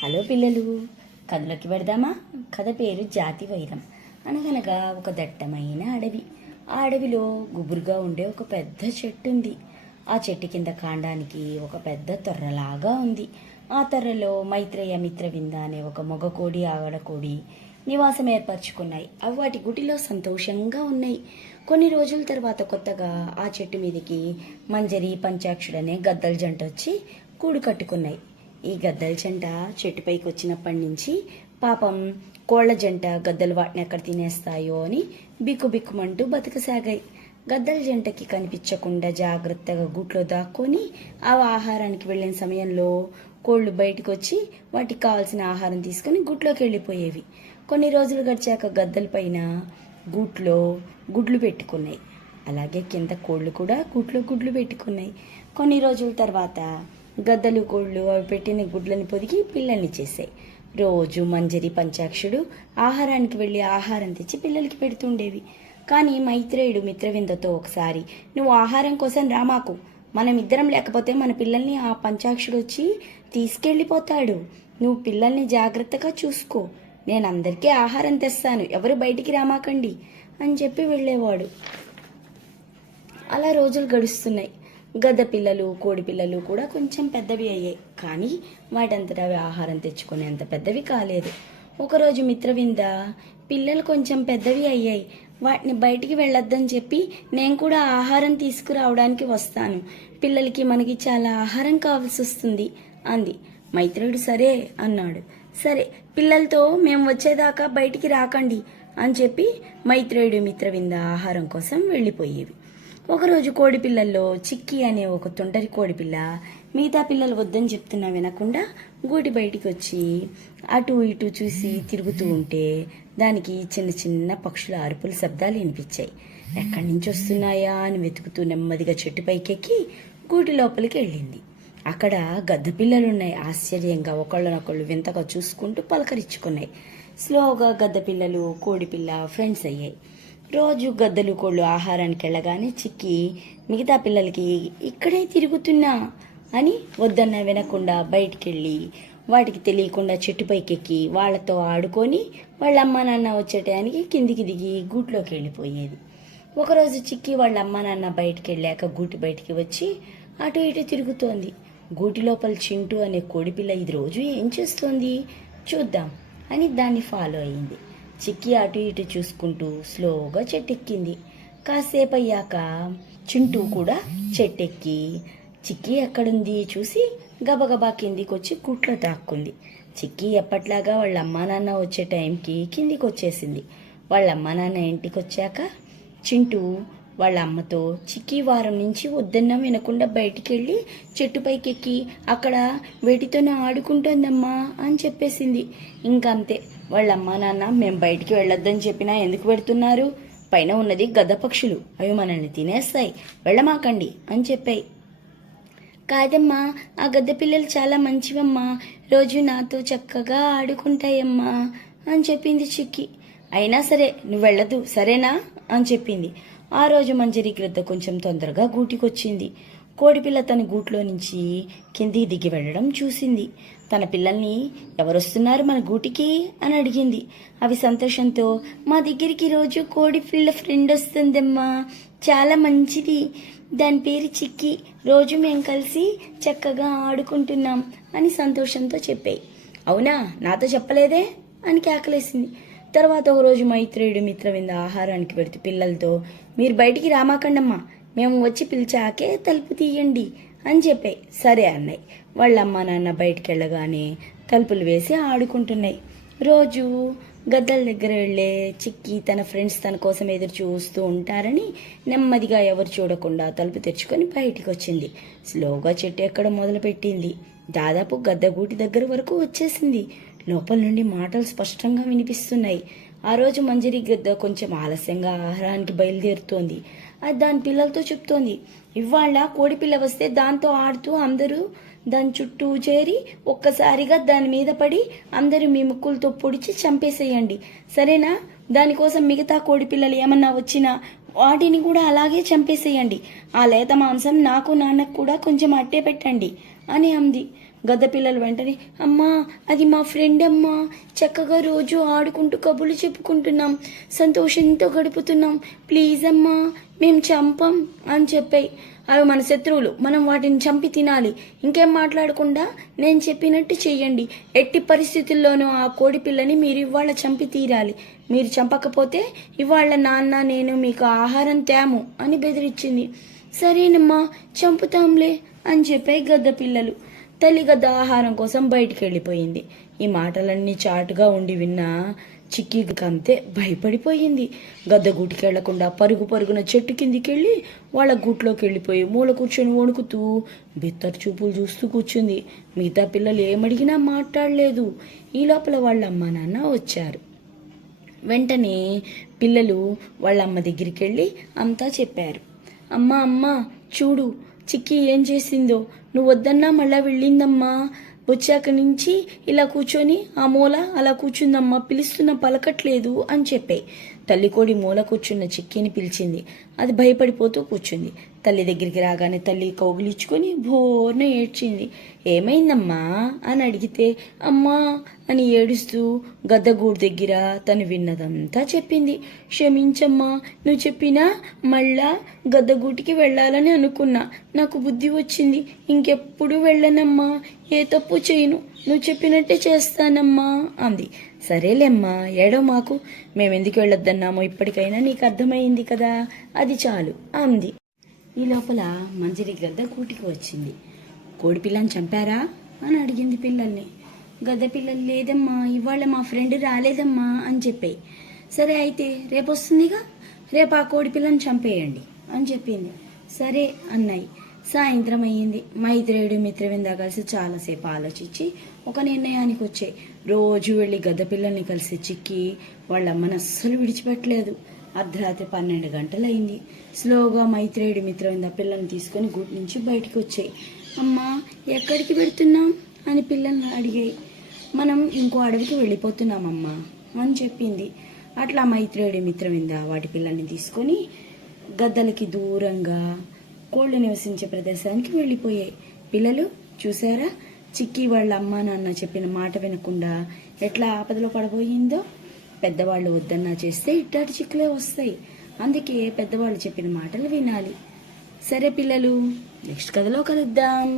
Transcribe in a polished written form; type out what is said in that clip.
Hello పిల్లలు, కథలోకి పెడదామా? కథ పేరు జాతి వైరం. అనగనగా ఒక దట్టమైన అడవి. ఆ అడవిలో గుబురుగా ఉండే ఒక పెద్ద చెట్టు ఉంది. ఆ చెట్టు కింద కాండానికి ఒక పెద్ద తొర్రలాగా ఉంది. ఆ తొర్రలో మైత్రేయ మిత్రవింద అనే ఒక మగ కోడి ఆడకోడి నివాసం ఏర్పరచుకున్నాయి. అవి వాటి గుటిలో సంతోషంగా ఉన్నాయి. కొన్ని రోజుల తర్వాత కొత్తగా ఆ చెట్టు మీదకి మంజరి పంచాక్షుడనే గద్దల జంట వచ్చి కూడు కట్టుకున్నాయి. ఈ గద్దల జంట చెట్టుపైకి వచ్చినప్పటి నుంచి పాపం కోళ్ల జంట గద్దలు వాటిని ఎక్కడ తినేస్తాయో అని బిక్కుబిక్కుమంటూ బతకసాగాయి. గద్దల జంటకి కనిపించకుండా జాగ్రత్తగా గూట్లో దాక్కొని ఆ ఆహారానికి వెళ్ళిన సమయంలో కోళ్లు బయటకు వచ్చి వాటికి కావాల్సిన ఆహారం తీసుకుని గుట్లోకి వెళ్ళిపోయేవి. కొన్ని రోజులు గడిచాక గద్దల పైన గూట్లో గుడ్లు పెట్టుకున్నాయి. అలాగే కింద కోళ్లు కూడా గూట్లో గుడ్లు పెట్టుకున్నాయి. కొన్ని రోజుల తర్వాత గద్దలు కోళ్ళు అవి పెట్టిన గుడ్లని పొదిగి పిల్లల్ని చేసాయి. రోజు మంజరి పంచాక్షుడు ఆహారానికి వెళ్ళి ఆహారం తెచ్చి పిల్లలకి పెడుతుండేవి. కానీ మైత్రేయుడు మిత్రవిందతో ఒకసారి, నువ్వు ఆహారం కోసం రామాకు, మనం ఇద్దరం లేకపోతే మన పిల్లల్ని ఆ పంచాక్షుడు వచ్చి తీసుకెళ్ళిపోతాడు, నువ్వు పిల్లల్ని జాగ్రత్తగా చూసుకో, నేను అందరికీ ఆహారం తెస్తాను, ఎవరు బయటికి రామాకండి అని చెప్పి వెళ్ళేవాడు. అలా రోజులు గడుస్తున్నాయి. గద్ద పిల్లలు కోడి పిల్లలు కూడా కొంచెం పెద్దవి అయ్యాయి. కానీ వాటంతటా అవి ఆహారం తెచ్చుకునేంత పెద్దవి కాలేదు. ఒకరోజు మిత్రవింద, పిల్లలు కొంచెం పెద్దవి అయ్యాయి, వాటిని బయటికి వెళ్ళొద్దని చెప్పి నేను కూడా ఆహారం తీసుకురావడానికి వస్తాను, పిల్లలకి మనకి చాలా ఆహారం కావాల్సి వస్తుంది అంది. మైత్రేయుడు సరే అన్నాడు. సరే, పిల్లలతో మేము వచ్చేదాకా బయటికి రాకండి అని చెప్పి మైత్రేయుడు మిత్రవింద ఆహారం కోసం వెళ్ళిపోయేవి. ఒకరోజు కోడి పిల్లల్లో చిక్కి అనే ఒక తొంటరి కోడిపిల్ల మిగతా పిల్లలు వద్దని చెప్తున్నా వినకుండా గూటి బయటికి వచ్చి అటు ఇటు చూసి తిరుగుతూ ఉంటే దానికి చిన్న చిన్న పక్షుల అరుపుల శబ్దాలు వినిపించాయి. ఎక్కడి నుంచి వస్తున్నాయా అని వెతుకుతూ నెమ్మదిగా చెట్టు పైకెక్కి గూటి లోపలికి వెళ్ళింది. అక్కడ గద్ద పిల్లలున్నాయి. ఆశ్చర్యంగా ఒకళ్ళనొకళ్ళు వింతగా చూసుకుంటూ పలకరించుకున్నాయి. స్లోగా గద్ద పిల్లలు కోడి పిల్ల ఫ్రెండ్స్ అయ్యాయి. రోజు గద్దలు కోళ్ళు ఆహారానికి వెళ్ళగానే చిక్కి మిగతా పిల్లలకి ఇక్కడే తిరుగుతున్నా అని వద్దన్న వినకుండా బయటికి వెళ్ళి వాటికి తెలియకుండా చెట్టుపైకెక్కి వాళ్లతో ఆడుకొని వాళ్ళ అమ్మ నాన్న వచ్చే టయానికి కిందికి దిగి గూట్లోకి వెళ్ళిపోయేది. ఒకరోజు చిక్కి వాళ్ళ అమ్మ నాన్న బయటికి వెళ్ళాక గూటి బయటికి వచ్చి అటు ఇటు తిరుగుతోంది. గూటి లోపల చింటూ అనే కోడిపిల్ల ఇది రోజు ఏం చేస్తోంది చూద్దాం అని దాన్ని ఫాలో అయింది. చిక్కి అటు ఇటు చూసుకుంటూ స్లోగా చెట్టెక్కింది. కాసేపు అయ్యాక చింటూ కూడా చెట్టెక్కి చిక్కి ఎక్కడుంది చూసి గబగబా కిందికి వచ్చి కూట్లో దాక్కుంది. చిక్కి ఎప్పట్లాగా వాళ్ళ అమ్మా నాన్న వచ్చే టైంకి కిందికి వచ్చేసింది. వాళ్ళ అమ్మా నాన్న ఇంటికి వచ్చాక చింటూ వాళ్ళ అమ్మతో, చిక్కి వారం నుంచి వద్దన్నా వినకుండా బయటికి వెళ్ళి చెట్టుపైకి ఎక్కి అక్కడ వేటితోనే ఆడుకుంటోందమ్మా అని చెప్పేసింది. ఇంకంతే, వాళ్ళ అమ్మా నాన్న మేము బయటికి వెళ్ళొద్దని చెప్పినా ఎందుకు పెడుతున్నారు, పైన ఉన్నది గద్ద పక్షులు, అవి మనల్ని తినేస్తాయి, వెళ్ళమాకండి అని చెప్పాయి. కాదమ్మా, ఆ గద్ద పిల్లలు చాలా మంచివమ్మా, రోజు నాతో చక్కగా ఆడుకుంటాయమ్మా అని చెప్పింది చిక్కి. అయినా సరే నువ్వు వెళ్ళదు సరేనా అని చెప్పింది. ఆ రోజు మంజరి గ్రద్ద కొంచెం తొందరగా గూటికొచ్చింది. కోడిపిల్ల తన గూట్లో నుంచి కిందికి దిగి వెళ్ళడం చూసింది. తన పిల్లల్ని ఎవరొస్తున్నారు మన గూటికి అని అడిగింది. అవి సంతోషంతో, మా దగ్గరికి రోజు కోడి పిల్ల ఫ్రెండ్ వస్తుందమ్మా, చాలా మంచిది, దాని పేరు చిక్కి, రోజు మేము కలిసి చక్కగా ఆడుకుంటున్నాం అని సంతోషంతో చెప్పాయి. అవునా, నాతో చెప్పలేదే అని కేకలేసింది. తర్వాత ఒకరోజు మైత్రేయుడు మిత్రవింద ఆహారానికి పెడుతూ పిల్లలతో, మీరు బయటికి రామాకండమ్మా, మేము వచ్చి పిలిచాకే తలుపు తీయండి అని చెప్పాయి. సరే అన్నాయి. వాళ్ళ అమ్మ నాన్న బయటికి వెళ్ళగానే తలుపులు వేసి ఆడుకుంటున్నాయి. రోజు గద్దల దగ్గర వెళ్ళే చిక్కి తన ఫ్రెండ్స్ తన కోసం ఎదురు చూస్తూ ఉంటారని నెమ్మదిగా ఎవరు చూడకుండా తలుపు తెచ్చుకొని బయటికి వచ్చింది. స్లోగా చెట్టు ఎక్కడం మొదలుపెట్టింది. దాదాపు గద్దగూటి దగ్గర వరకు వచ్చేసింది. లోపల నుండి మాటలు స్పష్టంగా వినిపిస్తున్నాయి. ఆ రోజు మంజరి గద్ద కొంచెం ఆలస్యంగా ఆహారానికి బయలుదేరుతోంది. అది దాని పిల్లలతో చెప్తోంది, ఇవాళ కోడిపిల్ల వస్తే దాంతో ఆడుతూ అందరూ దాని చుట్టూ చేరి ఒక్కసారిగా దాని మీద పడి అందరూ మీ ముక్కులతో పొడిచి చంపేసేయండి సరేనా, దానికోసం మిగతా కోడిపిల్లలు ఏమన్నా వచ్చినా వాటిని కూడా అలాగే చంపేసేయండి, ఆ లేత మాంసం నాకు నాన్నకు కూడా కొంచెం అట్టే పెట్టండి అని అంది. గద్ద పిల్లలు వెంటనే అమ్మా అది మా ఫ్రెండ్ అమ్మా, చక్కగా రోజు ఆడుకుంటూ కబుర్లు చెప్పుకుంటున్నాం, సంతోషంతో గడుపుతున్నాం, ప్లీజ్ అమ్మా మేము చంపం అని చెప్పాయి. అవి మన శత్రువులు, మనం వాటిని చంపి తినాలి, ఇంకేం మాట్లాడకుండా నేను చెప్పినట్టు చెయ్యండి, ఎట్టి పరిస్థితుల్లోనూ ఆ కోడి పిల్లని మీరు ఇవాళ చంపి తీరాలి, మీరు చంపకపోతే ఇవాళ నాన్న నేను మీకు ఆహారం తేము అని బెదిరించింది. సరేనమ్మా చంపుతాంలే అని చెప్పాయి గద్ద పిల్లలు. తల్లి గద్ద ఆహారం కోసం బయటికి వెళ్ళిపోయింది. ఈ మాటలన్నీ చాటుగా ఉండి విన్న చిక్కి అంతే భయపడిపోయింది. గద్ద గూటికి వెళ్లకుండా పరుగు పరుగున చెట్టు కిందికి వెళ్ళి వాళ్ళ గూట్లోకి వెళ్ళిపోయి మూల కూర్చొని వణుకుతూ బిత్తరు చూపులు చూస్తూ కూర్చుంది. మిగతా పిల్లలు ఏమడిగినా మాట్లాడలేదు. ఈ లోపల వాళ్ళ అమ్మ నాన్న వచ్చారు. వెంటనే పిల్లలు వాళ్ళ అమ్మ దగ్గరికి వెళ్ళి అంతా చెప్పారు. అమ్మ చూడు చిక్కి ఏం చేసిందో, నువ్వు వద్దన్నా మళ్ళా వెళ్ళిందమ్మా, వచ్చాక నుంచి ఇలా కూర్చొని ఆ మూల అలా కూర్చుందమ్మా, పిలుస్తున్న పలకట్లేదు అని చెప్పాయి. తల్లి కోడి మూల కూర్చున్న చిక్కిని పిలిచింది. అది భయపడిపోతూ కూర్చుంది. తల్లి దగ్గరికి రాగానే తల్లి కౌగిలించుకొని బోర్న ఏడ్చింది. ఏమైందమ్మా అని అడిగితే అమ్మా అని ఏడుస్తూ గద్దగూడు దగ్గర తను విన్నదంతా చెప్పింది. క్షమించమ్మా, నువ్వు చెప్పినా మళ్ళా గద్దగూటికి వెళ్ళాలని అనుకున్నా, నాకు బుద్ధి వచ్చింది, ఇంకెప్పుడు వెళ్ళనమ్మా, ఏ తప్పు చేయను, నువ్వు చెప్పినట్టే చేస్తానమ్మా అంది. సరేలేమ్మా ఏడో మాకు, మేమెందుకు వెళ్ళొద్దన్నామో ఇప్పటికైనా నీకు అర్థమైంది కదా, అది చాలు అంది. ఈ లోపల మంజరి గద్ద కూటికి వచ్చింది. కోడి పిల్లని చంపారా అని అడిగింది పిల్లల్ని. గద్ద పిల్లలు లేదమ్మా, ఇవాళ మా ఫ్రెండ్ రాలేదమ్మా అని చెప్పాయి. సరే అయితే రేపు వస్తుందిగా, రేపు ఆ కోడి పిల్లని చంపేయండి అని చెప్పింది. సరే అన్నాయి. సాయంత్రం అయ్యింది. మైత్రేయుడు మిత్రవింద కలిసి చాలాసేపు ఆలోచించి ఒక నిర్ణయానికి వచ్చాయి. రోజు వెళ్ళి గద్ద పిల్లల్ని కలిసి చిక్కి వాళ్ళ అమ్మని అస్సలు విడిచిపెట్టలేదు. అర్ధరాత్రి 12 గంటలైంది. స్లోగా మైత్రేయుడి మిత్రవింద పిల్లల్ని తీసుకొని గూటి నుంచి బయటికి వచ్చాయి. అమ్మా ఎక్కడికి వెళ్తున్నాం అని పిల్లల్ని అడిగాయి. మనం ఇంకో అడవికి వెళ్ళిపోతున్నామమ్మా అని చెప్పింది. అట్లా మైత్రేయుడి మిత్రవింద వాటి పిల్లల్ని తీసుకొని గద్దలకి దూరంగా కోళ్ళు నివసించే ప్రదేశానికి వెళ్ళిపోయాయి. పిల్లలు చూసారా, చిక్కి వాళ్ళ అమ్మ నాన్న చెప్పిన మాట వినకుండా ఎట్లా ఆపదలో పడబోయిందో. పెద్దవాళ్ళు వద్దన్నా చేస్తే ఇట్టాటి చిక్కులే వస్తాయి. అందుకే పెద్దవాళ్ళు చెప్పిన మాటలు వినాలి. సరే పిల్లలు, నెక్స్ట్ కథలో కలుద్దాం.